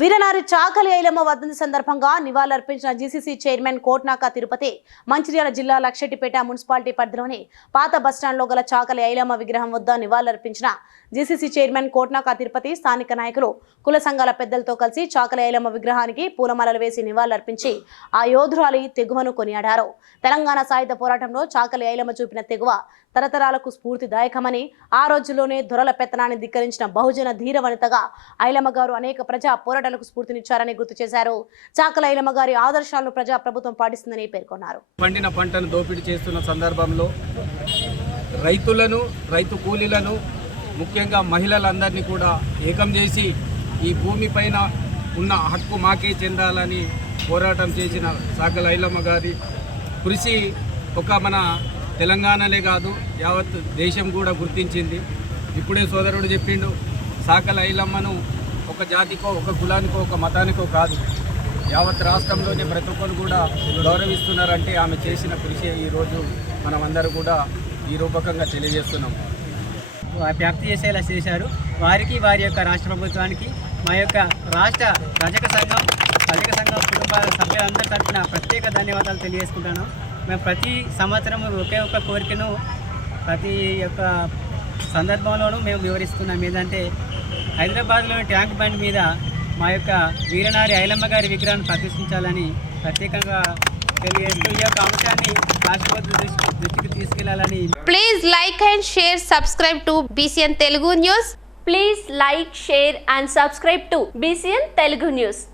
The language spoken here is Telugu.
వీరనారి చాకలి ఐలమ్మ వర్ధంతి సందర్భంగా నివాళులర్పించిన జీసీసీ చైర్మన్ కోట్నాక తిరుపతి మంచిర్యాల జిల్లా లక్షటిపేట మున్సిపాలిటీ పరిధిలోని పాత బస్టాండ్లో గల చాకలి ఐలమ్మ విగ్రహం వద్ద నివాళులర్పించిన జీసీసీ చైర్మన్ కోట్నాక తిరుపతి స్థానిక నాయకులు కుల సంఘాల పెద్దలతో కలిసి చాకలి ఐలమ్మ విగ్రహానికి పూలమాలలు వేసి నివాళులర్పించి ఆ యోధురాలి తెగువను కొనియాడారు. తెలంగాణ సాయుధ పోరాటంలో చాకలి ఐలమ్మ చూపిన తెగువ తరతరాలకు స్ఫూర్తిదాయకమని ఆ రోజుల్లోనే దొరల పెత్తనాన్ని ధిక్కరించిన బహుజన ధీర వనితగా ఐలమ్మ గారు అనేక ప్రజా పోరాటాలకు స్ఫూర్తినిచ్చారని గుర్తు చేశారు. చాకల ఐలమ్మ గారి ఆదర్శాలను ప్రజా ప్రభుత్వం పాటిస్తుందని పేర్కొన్నారు. పండిన పంటను దోపిడీ చేస్తున్న సందర్భంలో రైతులను రైతు కూలీలను ముఖ్యంగా మహిళలందరినీ కూడా ఏకం చేసి ఈ భూమిపైన ఉన్న హక్కు మాకే చెందాలని పోరాటం చేసిన సాకల ఐలమ్మ గారి కృషి ఒక మన తెలంగాణలే కాదు యావత్ దేశం కూడా గుర్తించింది. ఇప్పుడే సోదరుడు చెప్పిండు సాకల ఐలమ్మను ఒక జాతికో ఒక కులానికో ఒక మతానికో కాదు. యావత్ రాష్ట్రంలోని ప్రతి ఒక్కరు కూడా గౌరవిస్తున్నారంటే ఆమె చేసిన కృషి ఈరోజు మనమందరూ కూడా ఈ రూపకంగా తెలియజేస్తున్నాం. వ్యాప్తి చేసేలా చేశారు. వారికి వారి యొక్క రాష్ట్ర ప్రభుత్వానికి మా యొక్క రాష్ట్ర రజక సంఘం రజక సంఘం కుటుంబ సభ్యులందరి తరఫున ప్రత్యేక ధన్యవాదాలు తెలియజేసుకుంటాను. మేము ప్రతి సంవత్సరం ఒకే ఒక్క కోరికను ప్రతి యొక్క సందర్భంలోనూ మేము వివరిస్తున్నాం. ఏంటంటే హైదరాబాద్లోని ట్యాంక్ బండ్ మీద మా యొక్క వీరనారి ఐలమ్మ గారి విగ్రహాన్ని ప్రదర్శించాలని ప్రత్యేకంగా తెలియజేస్తూ ఈ యొక్క అంశాన్ని దృష్టికి తీసుకెళ్ళాలని please like and share subscribe to BCN Telugu news please like share and subscribe to BCN Telugu news